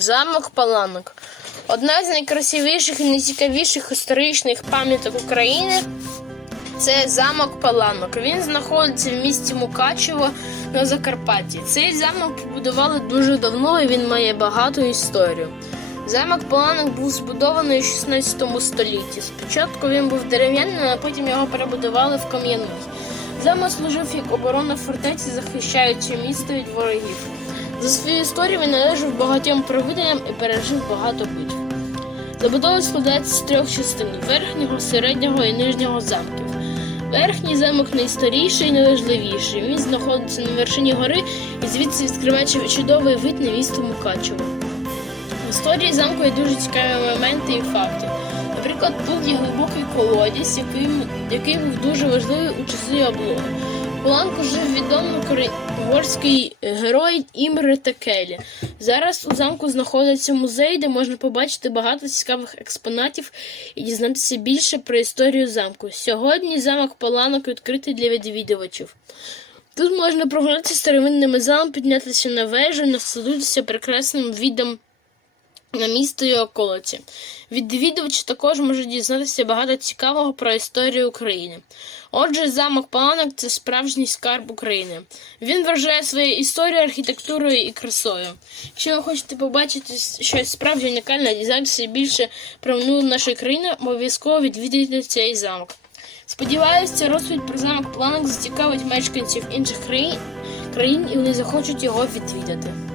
Замок Паланок. Одна з найкрасивіших і найцікавіших історичних пам'яток України це замок Паланок. Він знаходиться в місті Мукачево на Закарпатті. Цей замок побудували дуже давно і він має багату історію. Замок Паланок був збудований у 16 столітті. Спочатку він був дерев'яним, а потім його перебудували в кам'яний. Замок служив як оборона фортеці, захищаючи місто від ворогів. За свою історію він належав багатьом провиденням і пережив багато битв. Забудова складається з трьох частин верхнього, середнього і нижнього замків. Верхній замок найстаріший і найважливіший. Він знаходиться на вершині гори і звідси відкриває чудовий вид на місто Мукачево. В історії замку є дуже цікаві моменти і факти. Наприклад, тут є глибокий колодязь, який, який був дуже важливий у часи облоги. В Поланку жив відомий угорський герой Імре Текелі. Зараз у замку знаходиться музей, де можна побачити багато цікавих експонатів і дізнатися більше про історію замку. Сьогодні замок Паланок відкритий для відвідувачів. Тут можна прогулятися старовинними залом, піднятися на вежу, насолодитися прекрасним відом на місто і околиці. Відвідувачі також можуть дізнатися багато цікавого про історію України. Отже, замок Паланок це справжній скарб України. Він вражає своєю історією, архітектурою і красою. Якщо ви хочете побачити щось справді унікальне, дізнатися більше про минуле нашої країни, обов'язково відвідайте цей замок. Сподіваюся, розповідь про замок Паланок зацікавить мешканців інших країн, країн і вони захочуть його відвідати.